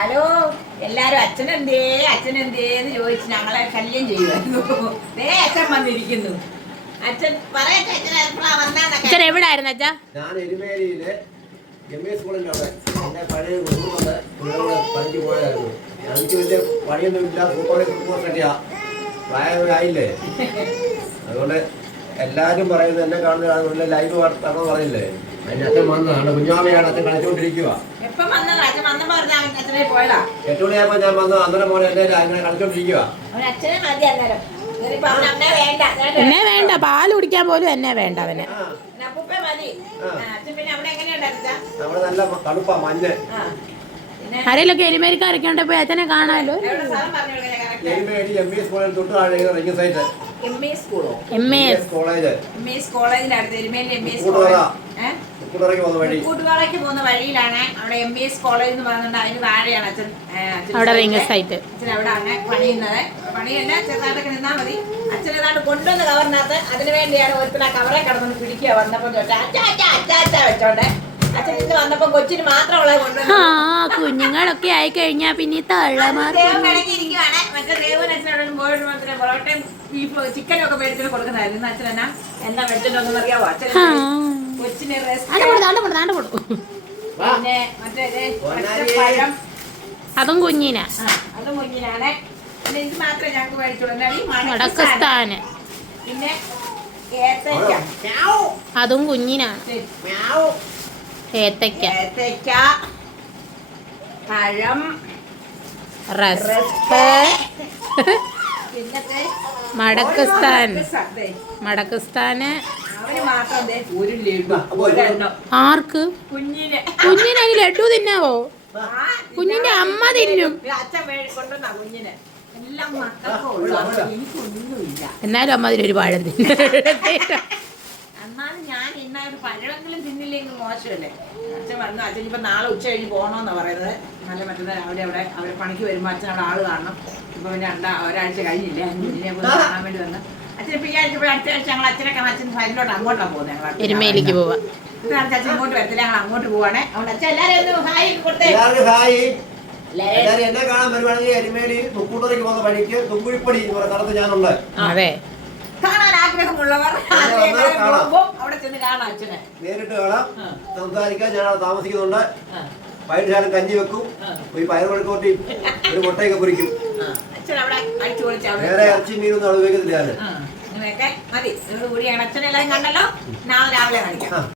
Hello എല്ലാരും അച്ഛനെന്തേ അച്ഛനെന്തേ എന്ന് ചോദിച്ച് ഞങ്ങളെ ശല്യം ചെയ്യുമായിരുന്നു ദേ അച്ഛൻ വന്നിരിക്കുന്നു. അച്ഛൻ പറയട്ടെ അച്ഛൻ എപ്പോഴാ വന്നാന്നൊക്കെ അച്ഛൻ എവിടായിരുന്നു അച്ഛാ? ഞാൻ എരുമേലിയിലെ എം എ സ്കൂളിന്റെ അവിടെ. എന്റെ പഴയ കുടുംബത്തെ ഇവിടെ പഠിച്ചു പോയതായിരുന്നു. എനിക്ക് വലിയ പണിയൊന്നും ഇല്ല സൂപ്പർ സൂപ്പർക്കെട്ടിയാ പ്രായമായില്ലേ? അതുകൊണ്ട് എല്ലാവരും പറയുന്നത് എന്നെ കാണുന്ന ലൈവ് നടത്താമെന്ന് പറയില്ലേ അതിന് അച്ഛൻ വന്നതാണ് കുഞ്ഞാമയാണ് അച്ഛൻ കളിച്ചുകൊണ്ടിരിക്കുക എട്ട് മണിയായപ്പോൾ ഞാൻ വന്നു. അന്നേരം മോനെ എന്നെ അങ്ങനെ കളിച്ചോണ്ടിരിക്കുക അവൻ അച്ഛനെ മതി അന്നേരം. എന്നിട്ടിപ്പോ അവൻ അമ്മേ വേണ്ട. ഞാൻ എന്നെ വേണ്ട. പാൽ കുടിക്കാൻ പോലും എന്നെ വേണ്ട അവന്. അവിടെ നല്ല തണുപ്പാ മഞ്ഞ്. ആരെയൊക്കെ ആരെങ്കിലൊക്കെ എരുമേലിക്കാരൊക്കെ ഉണ്ടെ പോയി അച്ഛനെ കാണാമല്ലോ? കറക്റ്റ്? എരുമേലി എം ഇ സ്കൂളിൽ തൊട്ട് താഴെ site M E സ്കൂളോ? M S college M E കോളേജിന്റെ അടുത്ത് എരുമേലി എം ഇ കൂട്ടുപാറ. ഏഹ് പോകുന്ന വഴി? കൂട്ടുകാളേക്ക് പോകുന്ന വഴിയിലാണ് അവിടെ എം ബി എസ് കോളേജ് എന്ന് പറയുന്നുണ്ട് അതിന് താഴെയാണ് അച്ഛൻ അച്ഛൻ അവിടെ. Ring site. അച്ഛൻ അവിടെ ആണ് പണിയുന്നത് പണിയല്ല ചെറുതായിട്ടൊക്കെ നിന്നാ മതി. അച്ഛൻ ഏതാണ്ട് കൊണ്ടുവന്ന് കവറിനകത്ത് അതിന് വേണ്ടിയാണ് ഒരുത്തന കവറെ കിടന്നു പിടിക്കുക വന്നപ്പോ തൊട്ട് അച്ഛാ അച്ഛാ അച്ഛാ അച്ഛാ വെച്ചോണ്ട്. അച്ഛൻ ഇന്ന് വന്നപ്പോ കൊച്ചിന് മാത്രമുള്ള ആ കൊണ്ടുവന്നു കുഞ്ഞുങ്ങളൊക്കെ ആയി കഴിഞ്ഞാ പിന്നെ തള്ളമാർ ദേവൻ കിടക്കിയിരിക്കുവാണ് മറ്റേ ദേവൻ അച്ഛനോട് പോയിട്ട് മാത്രമേ പൊറോട്ടയും ബീഫ് ചിക്കനും ഒക്കെ മേടിച്ചിട്ട് കൊടുക്കുന്നതായിരുന്നു. അച്ഛൻ എന്നാ എന്താ മേടിച്ചിട്ടൊന്നും അറിയാവോ അച്ഛൻ ആ. കൊച്ചിന്. പിന്നെ മറ്റേ. പഴം അതും കുഞ്ഞിനാ. അത് പിന്നെ ഇത് മാത്രമേ ഞങ്ങൾക്ക് മേടിച്ചുള്ളൂ എന്നാൽ ഈ പിന്നെ. അതും കുഞ്ഞിനാണ്. ഏത്തക്ക ഏത്തയ്ക്ക. പഴം. റസ്ക്. മടക്കസ്ഥാൻ. മടക്കസ്ഥാന് ആർക്ക്? കുഞ്ഞിനെ. ലഡു തിന്നാവോ? ആ, കുഞ്ഞിന്റെ അമ്മ തിന്നും. എന്നാലും അമ്മ അതിലൊരു പഴം തിന്നു. എന്നാലും ഞാൻ ഇന്ന ഒരു പഴമെങ്കിലും തിന്നില്ലെങ്കിൽ മോശമല്ലേ? അച്ഛൻ വന്നു അച്ഛൻ ഇപ്പൊ നാളെ ഉച്ച കഴിഞ്ഞ് പോകണമെന്നാ പറയുന്നത്. നല്ല മറ്റേ അവിടെ അവിടെ അവരെ പണിക്ക് വരുമ്പോൾ അച്ഛൻ അവിടെ ആൾ കാണണം. ഇപ്പൊ പിന്നെ രണ്ടാ ഒരാഴ്ച കഴിഞ്ഞില്ലേ? കുഞ്ഞിനെ കാണാൻ വേണ്ടി വന്ന്. അച്ഛൻ ഇപ്പൊ ഈ ആഴ്ച പോയി അടുത്ത ആഴ്ച ഞങ്ങൾ അച്ഛനെ കാണാൻ അച്ഛൻ സൈഡിലോട്ട് അങ്ങോട്ടാണ് പോകുന്നത് ഞങ്ങൾ എരുമേലിക്ക് പോവാ. ഇത് ആഴ്ച അച്ഛൻ ഇങ്ങോട്ട് വരത്തില്ല ഞങ്ങൾ അങ്ങോട്ട് പോവാണേ. അതുകൊണ്ട് അച്ഛൻ എല്ലാവരും ഒന്ന് ഹായ് കൊടുത്തേ. എല്ലാവർക്കും ഹായ്. എല്ലാവരും എല്ലാവരും എന്നെ കാണാൻ വരുവാണെങ്കിൽ എരുമേലി മുക്കൂട്ടറയ്ക്ക് പോകുന്ന വഴിക്ക് തുമ്പുഴിപ്പടി എന്ന് പറയുന്ന സ്ഥലത്ത് ഞാനുണ്ട് അതെ. കാണാൻ ആഗ്രഹമുള്ളവർ അവിടെ ചെന്ന് കാണാം അച്ഛനെ. നേരിട്ട് കാണാം. സംസാരിക്കാൻ ഞാൻ അവിടെ താമസിക്കുന്നുണ്ട് വൈകിട്ട് ഞാൻ കഞ്ഞി വെക്കും. ഒരു പയർ വഴുക്കോട്ടി ഒരു മുട്ടയൊക്കെ പൊരിക്കും. വേറെ ഇറച്ചി മീനൊന്നും അവിടെ ഉപയോഗിക്കത്തില്ല മതി. കൂടി അച്ഛനെല്ലാം കണ്ടല്ലോ? നാളെ രാവിലെ കാണിക്കാം.